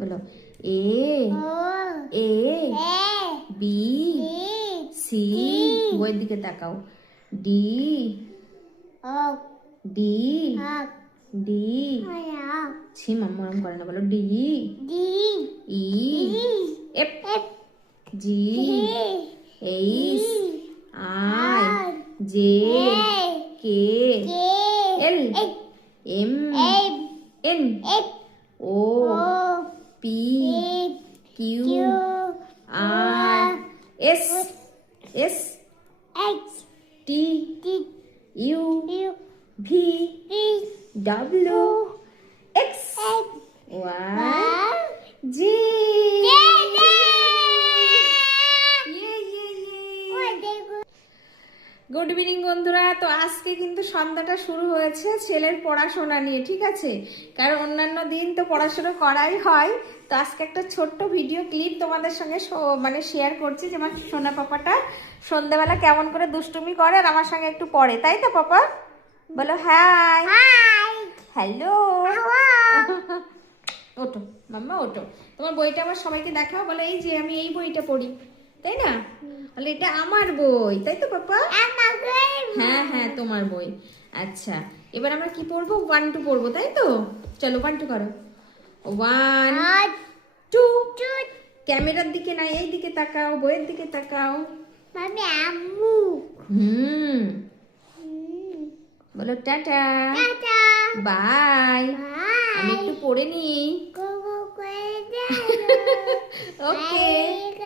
বলো এ A B C, বইয়ের দিকে তাকাও। ডি ডি ডি, ছি মাম্মা করে না, বলো D E F G H I J K L M N O P Q R S S T U V W X Y Z. Good evening বন্ধুরা। তো আজকে কিন্তু সন্ধ্যাটা শুরু হয়েছে ছেলের পড়াশোনা নিয়ে, ঠিক আছে? কারণ অন্যান্য দিন তো পড়াশোনা করাই হয়। তো আজকে একটা ছোট্ট ভিডিও ক্লিপ তোমাদের সঙ্গে মানে শেয়ার করছি, যে আমার সোনা পাপাটা সন্ধ্যাবেলা কেমন করে দুষ্টুমি করে আর আমার সঙ্গে একটু পড়ে, তাই তো পাপা? বলো হাই। হ্যালো। ওঠো মাম্মা ওঠো, তোমার বইটা আমার সবাইকে দেখাও, বলো এই যে আমি এই বইটা পড়ি, তাই না? বলে এটা আমার বই, তাই তো পাপা? হ্যাঁ হ্যাঁ তোমার বই। আচ্ছা এবার আমরা কি পড়বো? 1 2 পড়বো, তাই তো? চলো 1 2 করো। 1 2। ক্যামেরার দিকে না, এই দিকে তাকাও, বইয়ের দিকে তাকাও। বলো টাটা বাই। আমি একটু পড়ে নি। ওকে।